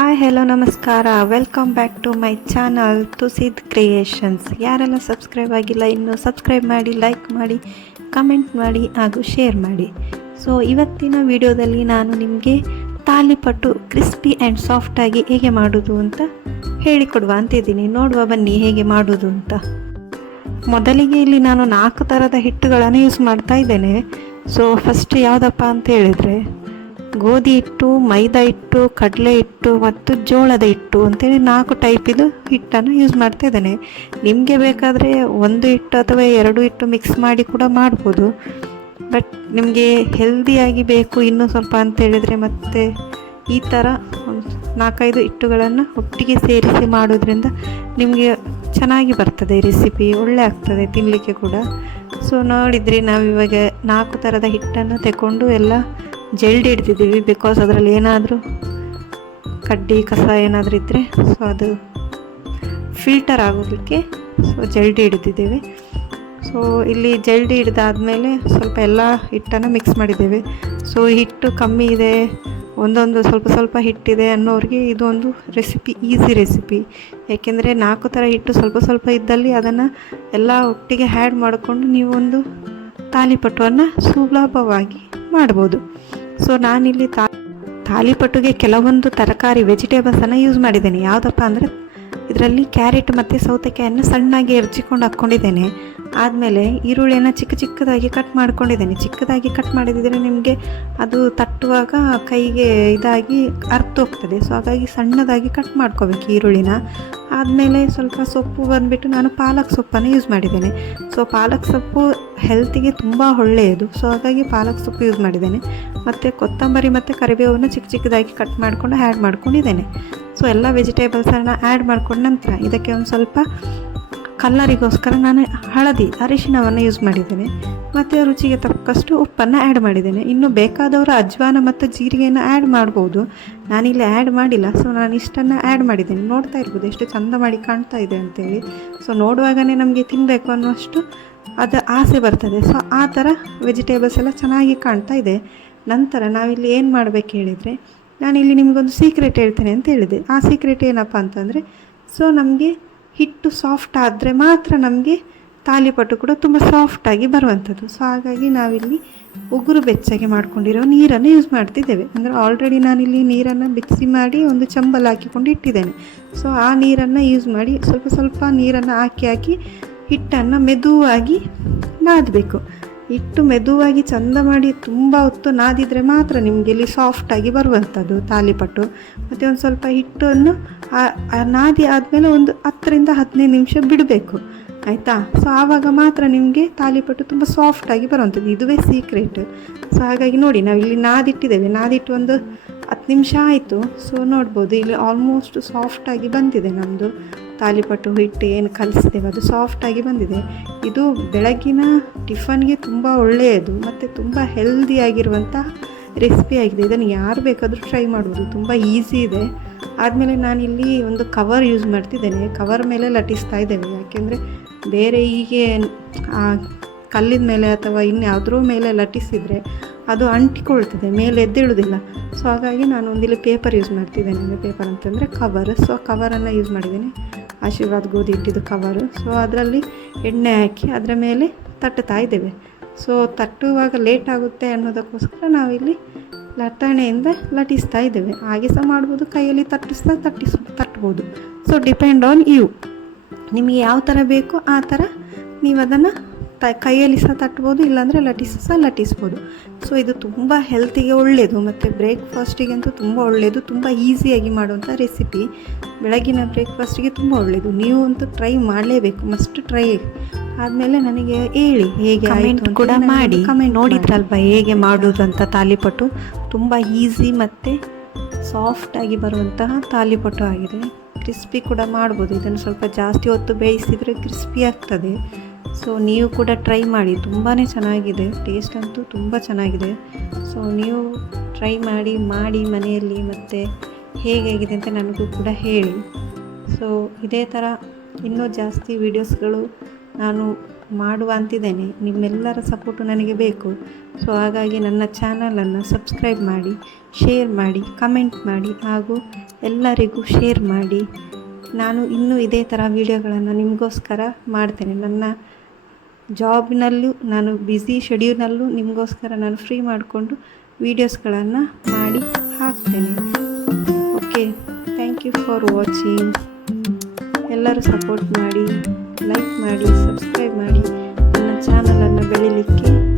Hi hello ನಮಸ್ಕಾರ, welcome back to my channel Tusid creations. ಯಾರೆಲ್ಲ subscribe ಆಗಿಲ್ಲ ಇನ್ನೂ ಸಬ್ಸ್ಕ್ರೈಬ್ ಮಾಡಿ, ಲೈಕ್ ಮಾಡಿ, ಕಮೆಂಟ್ ಮಾಡಿ ಹಾಗೂ ಶೇರ್ ಮಾಡಿ. ಸೊ ಇವತ್ತಿನ ವಿಡಿಯೋದಲ್ಲಿ ನಾನು ನಿಮಗೆ ತಾಲಿಪಟ್ಟು ಕ್ರಿಸ್ಪಿ ಆ್ಯಂಡ್ ಸಾಫ್ಟಾಗಿ ಹೇಗೆ ಮಾಡೋದು ಅಂತ ಹೇಳಿಕೊಡುವ ಅಂತಿದ್ದೀನಿ. ನೋಡುವ ಬನ್ನಿ ಹೇಗೆ ಮಾಡೋದು ಅಂತ. ಮೊದಲಿಗೆ ಇಲ್ಲಿ ನಾನು 4 ಥರದ ಹಿಟ್ಟುಗಳನ್ನು ಯೂಸ್ ಮಾಡ್ತಾ ಇದ್ದೇನೆ. ಸೊ ಫಸ್ಟ್ ಯಾವುದಪ್ಪ ಅಂತ ಹೇಳಿದರೆ ಗೋಧಿ ಹಿಟ್ಟು, ಮೈದಾ ಹಿಟ್ಟು, ಕಡಲೆ ಹಿಟ್ಟು ಮತ್ತು ಜೋಳದ ಹಿಟ್ಟು ಅಂತೇಳಿ 4 ಟೈಪಿದು ಹಿಟ್ಟನ್ನು ಯೂಸ್ ಮಾಡ್ತಾ ಇದ್ದೇನೆ. ನಿಮಗೆ ಬೇಕಾದರೆ 1 ಹಿಟ್ಟು ಅಥವಾ 2 ಹಿಟ್ಟು ಮಿಕ್ಸ್ ಮಾಡಿ ಕೂಡ ಮಾಡ್ಬೋದು. ಬಟ್ ನಿಮಗೆ ಹೆಲ್ದಿಯಾಗಿ ಬೇಕು ಇನ್ನೂ ಸ್ವಲ್ಪ ಅಂತ ಹೇಳಿದರೆ ಮತ್ತು ಈ ಥರ 4-5 ಹಿಟ್ಟುಗಳನ್ನು ಒಟ್ಟಿಗೆ ಸೇರಿಸಿ ಮಾಡೋದ್ರಿಂದ ನಿಮಗೆ ಚೆನ್ನಾಗಿ ಬರ್ತದೆ, ರೆಸಿಪಿ ಒಳ್ಳೆ ಆಗ್ತದೆ ತಿನ್ನಲಿಕ್ಕೆ ಕೂಡ. ಸೊ ನೋಡಿದ್ರಿ, ನಾವಿವಾಗ 4 ಥರದ ಹಿಟ್ಟನ್ನು ತಗೊಂಡು ಎಲ್ಲ ಜಲ್ಡಿ ಹಿಡ್ತಿದ್ದೀವಿ. ಬಿಕಾಸ್ ಅದರಲ್ಲಿ ಏನಾದರೂ ಕಡ್ಡಿ ಕಸ ಏನಾದರೂ ಇದ್ದರೆ ಸೊ ಅದು ಫಿಲ್ಟರ್ ಆಗೋದಕ್ಕೆ ಸೊ ಜಲ್ಡಿ ಹಿಡಿದಿದ್ದೇವೆ. ಸೊ ಇಲ್ಲಿ ಜಲ್ಡಿ ಹಿಡಿದಾದ್ಮೇಲೆ ಸ್ವಲ್ಪ ಎಲ್ಲ ಹಿಟ್ಟನ್ನು ಮಿಕ್ಸ್ ಮಾಡಿದ್ದೇವೆ. ಸೊ ಹಿಟ್ಟು ಕಮ್ಮಿ ಇದೆ, ಒಂದೊಂದು ಸ್ವಲ್ಪ ಸ್ವಲ್ಪ ಹಿಟ್ಟಿದೆ ಅನ್ನೋರಿಗೆ ಇದೊಂದು ರೆಸಿಪಿ, ಈಸಿ ರೆಸಿಪಿ. ಏಕೆಂದರೆ 4 ಥರ ಹಿಟ್ಟು ಸ್ವಲ್ಪ ಸ್ವಲ್ಪ ಇದ್ದಲ್ಲಿ ಅದನ್ನು ಎಲ್ಲ ಒಟ್ಟಿಗೆ ಆ್ಯಡ್ ಮಾಡಿಕೊಂಡು ನೀವೊಂದು ತಾಲಿಪಟ್ಟುವನ್ನು ಸುಲಭವಾಗಿ ಮಾಡ್ಬೋದು. ಸೊ ನಾನಿಲ್ಲಿ ತಾಲಿಪಟ್ಟುಗೆ ಕೆಲವೊಂದು ತರಕಾರಿ ವೆಜಿಟೇಬಲ್ಸನ್ನು ಯೂಸ್ ಮಾಡಿದ್ದೇನೆ. ಯಾವುದಪ್ಪ ಅಂದರೆ ಇದರಲ್ಲಿ ಕ್ಯಾರೆಟ್ ಮತ್ತು ಸೌತೆಕಾಯನ್ನು ಸಣ್ಣಾಗಿ ಹೆರ್ಚಿಕೊಂಡು ಹಾಕ್ಕೊಂಡಿದ್ದೇನೆ. ಆದಮೇಲೆ ಈರುಳ್ಳಿಯನ್ನು ಚಿಕ್ಕ ಚಿಕ್ಕದಾಗಿ ಕಟ್ ಮಾಡ್ಕೊಂಡಿದ್ದೇನೆ. ಚಿಕ್ಕದಾಗಿ ಕಟ್ ಮಾಡಿದರೆ ನಿಮಗೆ ಅದು ತಟ್ಟುವಾಗ ಕೈಗೆ ಇದಾಗಿ ಅರ್ತೋಗ್ತದೆ. ಸೊ ಹಾಗಾಗಿ ಸಣ್ಣದಾಗಿ ಕಟ್ ಮಾಡ್ಕೋಬೇಕು ಈರುಳ್ಳಿನ. ಆದಮೇಲೆ ಸ್ವಲ್ಪ ಸೊಪ್ಪು ಬಂದುಬಿಟ್ಟು ನಾನು ಪಾಲಕ್ ಸೊಪ್ಪನ್ನು ಯೂಸ್ ಮಾಡಿದ್ದೇನೆ. ಸೊ ಪಾಲಕ್ ಸೊಪ್ಪು ಹೆಲ್ತಿಗೆ ತುಂಬ ಒಳ್ಳೆಯದು. ಸೊ ಹಾಗಾಗಿ ಪಾಲಕ್ ಸೊಪ್ಪು ಯೂಸ್ ಮಾಡಿದ್ದೇನೆ. ಮತ್ತು ಕೊತ್ತಂಬರಿ ಮತ್ತು ಕರಿಬೇವನ್ನು ಚಿಕ್ಕ ಚಿಕ್ಕದಾಗಿ ಕಟ್ ಮಾಡಿಕೊಂಡು ಆ್ಯಡ್ ಮಾಡ್ಕೊಂಡಿದ್ದೇನೆ. ಸೊ ಎಲ್ಲ ವೆಜಿಟೇಬಲ್ಸನ್ನು ಆ್ಯಡ್ ಮಾಡ್ಕೊಂಡ ನಂತರ ಇದಕ್ಕೆ ಒಂದು ಸ್ವಲ್ಪ ಕಲ್ಲರಿಗೋಸ್ಕರ ನಾನು ಅರಿಶಿಣವನ್ನು ಯೂಸ್ ಮಾಡಿದ್ದೇನೆ. ಮತ್ತು ರುಚಿಗೆ ತಕ್ಕಷ್ಟು ಉಪ್ಪನ್ನು ಆ್ಯಡ್ ಮಾಡಿದ್ದೇನೆ. ಇನ್ನು ಬೇಕಾದವರು ಅಜ್ವಾನ ಮತ್ತು ಜೀರಿಗೆಯನ್ನು ಆ್ಯಡ್ ಮಾಡ್ಬೋದು. ನಾನಿಲ್ಲಿ ಆ್ಯಡ್ ಮಾಡಿಲ್ಲ. ಸೊ ನಾನು ಇಷ್ಟನ್ನು ಆ್ಯಡ್ ಮಾಡಿದ್ದೇನೆ. ನೋಡ್ತಾ ಇರ್ಬೋದು ಎಷ್ಟು ಚಂದ ಮಾಡಿ ಕಾಣ್ತಾ ಇದೆ ಅಂತೇಳಿ. ಸೊ ನೋಡುವಾಗಲೇ ನಮಗೆ ತಿನ್ನಬೇಕು ಅನ್ನೋಷ್ಟು ಅದು ಆಸೆ ಬರ್ತದೆ. ಸೊ ಆ ಥರ ವೆಜಿಟೇಬಲ್ಸ್ ಎಲ್ಲ ಚೆನ್ನಾಗಿ ಕಾಣ್ತಾ ಇದೆ. ನಂತರ ನಾವಿಲ್ಲಿ ಏನು ಮಾಡಬೇಕು ಹೇಳಿದರೆ, ನಾನಿಲ್ಲಿ ನಿಮಗೊಂದು ಸೀಕ್ರೆಟ್ ಹೇಳ್ತೇನೆ ಅಂತ ಹೇಳಿದೆ. ಆ ಸೀಕ್ರೆಟ್ ಏನಪ್ಪ ಅಂತಂದರೆ, ಸೊ ನಮಗೆ ಹಿಟ್ಟು ಸಾಫ್ಟ್ ಆದರೆ ಮಾತ್ರ ನಮಗೆ ತಾಲಿಪಟ್ಟು ಕೂಡ ತುಂಬ ಸಾಫ್ಟಾಗಿ ಬರುವಂಥದ್ದು. ಸೊ ಹಾಗಾಗಿ ನಾವಿಲ್ಲಿ ಉಗುರು ಬೆಚ್ಚಗೆ ಮಾಡ್ಕೊಂಡಿರೋ ನೀರನ್ನು ಯೂಸ್ ಮಾಡ್ತಿದ್ದೇವೆ. ಅಂದರೆ ಆಲ್ರೆಡಿ ನಾನಿಲ್ಲಿ ನೀರನ್ನು ಬಿಸಿ ಮಾಡಿ ಒಂದು ಚಂಬಲ್ ಹಾಕಿಕೊಂಡು ಇಟ್ಟಿದ್ದೇನೆ. ಸೊ ಆ ನೀರನ್ನು ಯೂಸ್ ಮಾಡಿ ಸ್ವಲ್ಪ ಸ್ವಲ್ಪ ನೀರನ್ನು ಹಾಕಿ ಹಿಟ್ಟನ್ನು ಮೆದುವಾಗಿ ನಾದಬೇಕು. ಹಿಟ್ಟು ಮೆದುವಾಗಿ ಚಂದ ಮಾಡಿ ತುಂಬ ಹೊತ್ತು ನಾದಿದರೆ ಮಾತ್ರ ನಿಮಗೆ ಇಲ್ಲಿ ಸಾಫ್ಟಾಗಿ ಬರುವಂಥದ್ದು ತಾಲಿಪಟ್ಟು. ಮತ್ತು ಒಂದು ಸ್ವಲ್ಪ ಹಿಟ್ಟನ್ನು ನಾದಿ ಆದಮೇಲೆ ಒಂದು 10-15 ನಿಮಿಷ ಬಿಡಬೇಕು, ಆಯಿತಾ. ಸೊ ಆವಾಗ ಮಾತ್ರ ನಿಮಗೆ ತಾಲಿಪಟ್ಟು ತುಂಬ ಸಾಫ್ಟಾಗಿ ಬರುವಂಥದ್ದು. ಇದುವೇ ಸೀಕ್ರೆಟ್. ಸೊ ಹಾಗಾಗಿ ನೋಡಿ, ನಾವು ಇಲ್ಲಿ ನಾದಿಟ್ಟಿದ್ದೇವೆ. ನಾದಿಟ್ಟು ಒಂದು 10 ನಿಮಿಷ ಆಯಿತು. ಸೊ ನೋಡ್ಬೋದು ಇಲ್ಲಿ ಆಲ್ಮೋಸ್ಟ್ ಸಾಫ್ಟಾಗಿ ಬಂದಿದೆ ನಮ್ಮದು ತಾಲಿಪಟ್ಟು ಹಿಟ್ಟು. ಏನು ಕಲಿಸಿದ್ದೇವೆ ಅದು ಸಾಫ್ಟಾಗಿ ಬಂದಿದೆ. ಇದು ಬೆಳಗಿನ ಟಿಫನ್ಗೆ ತುಂಬ ಒಳ್ಳೆಯದು ಮತ್ತು ತುಂಬ ಹೆಲ್ದಿಯಾಗಿರುವಂಥ ರೆಸಿಪಿ ಆಗಿದೆ. ಇದನ್ನು ಯಾರು ಬೇಕಾದರೂ ಟ್ರೈ ಮಾಡ್ಬೋದು, ತುಂಬ ಈಸಿ ಇದೆ. ಆದಮೇಲೆ ನಾನಿಲ್ಲಿ ಒಂದು ಕವರ್ ಯೂಸ್ ಮಾಡ್ತಿದ್ದೇನೆ. ಕವರ್ ಮೇಲೆ ಲಟ್ಟಿಸ್ತಾ ಇದ್ದೇವೆ. ಯಾಕೆಂದರೆ ಬೇರೆ ಹೀಗೆ ಕಲ್ಲಿನ ಮೇಲೆ ಅಥವಾ ಇನ್ಯಾವುದ್ರ ಮೇಲೆ ಲಟ್ಟಿಸಿದರೆ ಅದು ಅಂಟಿಕೊಳ್ತದೆ, ಮೇಲೆ ಎದ್ದೇಳೋದಿಲ್ಲ. ಸೊ ಹಾಗಾಗಿ ನಾನು ಒಂದಿಲ್ಲಿ ಪೇಪರ್ ಯೂಸ್ ಮಾಡ್ತಿದ್ದೇನೆ. ಪೇಪರ್ ಅಂತಂದರೆ ಕವರ್. ಸೊ ಕವರನ್ನು ಯೂಸ್ ಮಾಡಿದ್ದೇನೆ, ಆಶೀರ್ವಾದ್ ಗೋಧಿ ಹಿಟ್ಟಿದ್ದು ಕವರು. ಸೊ ಅದರಲ್ಲಿ ಎಣ್ಣೆ ಹಾಕಿ ಅದರ ಮೇಲೆ ತಟ್ಟುತ್ತಾ ಇದ್ದೇವೆ. ಸೊ ತಟ್ಟುವಾಗ ಲೇಟ್ ಆಗುತ್ತೆ ಅನ್ನೋದಕ್ಕೋಸ್ಕರ ನಾವಿಲ್ಲಿ ಲಟ್ಟಣೆಯಿಂದ ಲಟ್ಟಿಸ್ತಾ ಇದ್ದೇವೆ. ಹಾಗೆ ಸಹ ಮಾಡ್ಬೋದು, ಕೈಯಲ್ಲಿ ತಟ್ಬೋದು. ಸೊ ಡಿಪೆಂಡ್ ಆನ್ ಯು, ನಿಮಗೆ ಯಾವ ಥರ ಬೇಕೋ ಆ ಥರ ನೀವು ಅದನ್ನು ಕೈಯಲ್ಲಿ ಸಹ ತಟ್ಬೋದು, ಇಲ್ಲಾಂದರೆ ಲಟ್ಟಿಸ್ಬೋದು. ಸೊ ಇದು ತುಂಬ ಹೆಲ್ತಿಗೆ ಒಳ್ಳೆಯದು ಮತ್ತು ಬ್ರೇಕ್ಫಾಸ್ಟಿಗಂತೂ ತುಂಬ ಒಳ್ಳೆಯದು. ತುಂಬ ಈಸಿಯಾಗಿ ಮಾಡುವಂಥ ರೆಸಿಪಿ. ಬೆಳಗಿನ ಬ್ರೇಕ್ಫಾಸ್ಟಿಗೆ ತುಂಬ ಒಳ್ಳೆಯದು. ನೀವು ಅಂತೂ ಟ್ರೈ ಮಾಡಲೇಬೇಕು, ಮಸ್ಟ್ ಟ್ರೈ. ಆದಮೇಲೆ ನನಗೆ ಹೇಳಿ ಹೇಗೆ ಕಮೆಂಟ್ ಕೂಡ ಮಾಡಿ. ಕಮೆಂಟ್ ನೋಡಿದ್ರಲ್ವ ಹೇಗೆ ಮಾಡೋದು ಅಂತ. ತಾಲಿಪಟ್ಟು ತುಂಬ ಈಸಿ ಮತ್ತು ಸಾಫ್ಟಾಗಿ ಬರುವಂತಹ ತಾಲಿಪಟ್ಟು ಆಗಿದೆ. ಕ್ರಿಸ್ಪಿ ಕೂಡ ಮಾಡ್ಬೋದು. ಇದನ್ನು ಸ್ವಲ್ಪ ಜಾಸ್ತಿ ಹೊತ್ತು ಬೇಯಿಸಿದರೆ ಕ್ರಿಸ್ಪಿ ಆಗ್ತದೆ. ಸೊ ನೀವು ಕೂಡ ಟ್ರೈ ಮಾಡಿ, ತುಂಬಾ ಚೆನ್ನಾಗಿದೆ. ಟೇಸ್ಟ್ ಅಂತೂ ತುಂಬ ಚೆನ್ನಾಗಿದೆ. ಸೊ ನೀವು ಟ್ರೈ ಮಾಡಿ ಮನೆಯಲ್ಲಿ ಮತ್ತು ಹೇಗಾಗಿದೆ ಅಂತ ನನಗೂ ಕೂಡ ಹೇಳಿ. ಸೊ ಇದೇ ಥರ ಇನ್ನೂ ಜಾಸ್ತಿ ವೀಡಿಯೋಸ್ಗಳು ನಾನು ಮಾಡುವ ಅಂತಿದ್ದೇನೆ. ನಿಮ್ಮೆಲ್ಲರ ಸಪೋರ್ಟು ನನಗೆ ಬೇಕು. ಸೊ ಹಾಗಾಗಿ ನನ್ನ ಚಾನಲನ್ನು ಸಬ್ಸ್ಕ್ರೈಬ್ ಮಾಡಿ, ಶೇರ್ ಮಾಡಿ, ಕಮೆಂಟ್ ಮಾಡಿ ಹಾಗೂ ಎಲ್ಲರಿಗೂ ಶೇರ್ ಮಾಡಿ. ನಾನು ಇನ್ನೂ ಇದೇ ಥರ ವೀಡಿಯೋಗಳನ್ನು ನಿಮಗೋಸ್ಕರ ಮಾಡ್ತೇನೆ. ನನ್ನ ಜಾಬ್ನಲ್ಲೂ ನಾನು ಬ್ಯುಸಿ ಶೆಡ್ಯೂಲ್ನಲ್ಲೂ ನಿಮಗೋಸ್ಕರ ನಾನು ಫ್ರೀ ಮಾಡಿಕೊಂಡು ವೀಡಿಯೋಸ್ಗಳನ್ನು ಮಾಡಿ ಹಾಕ್ತೇನೆ. Okay, thank you for watching. ಎಲ್ಲರೂ ಸಪೋರ್ಟ್ ಮಾಡಿ, ಲೈಕ್ ಮಾಡಿ, ಸಬ್ಸ್ಕ್ರೈಬ್ ಮಾಡಿ ನನ್ನ ಚಾನಲನ್ನು ಬೆಳೀಲಿಕ್ಕೆ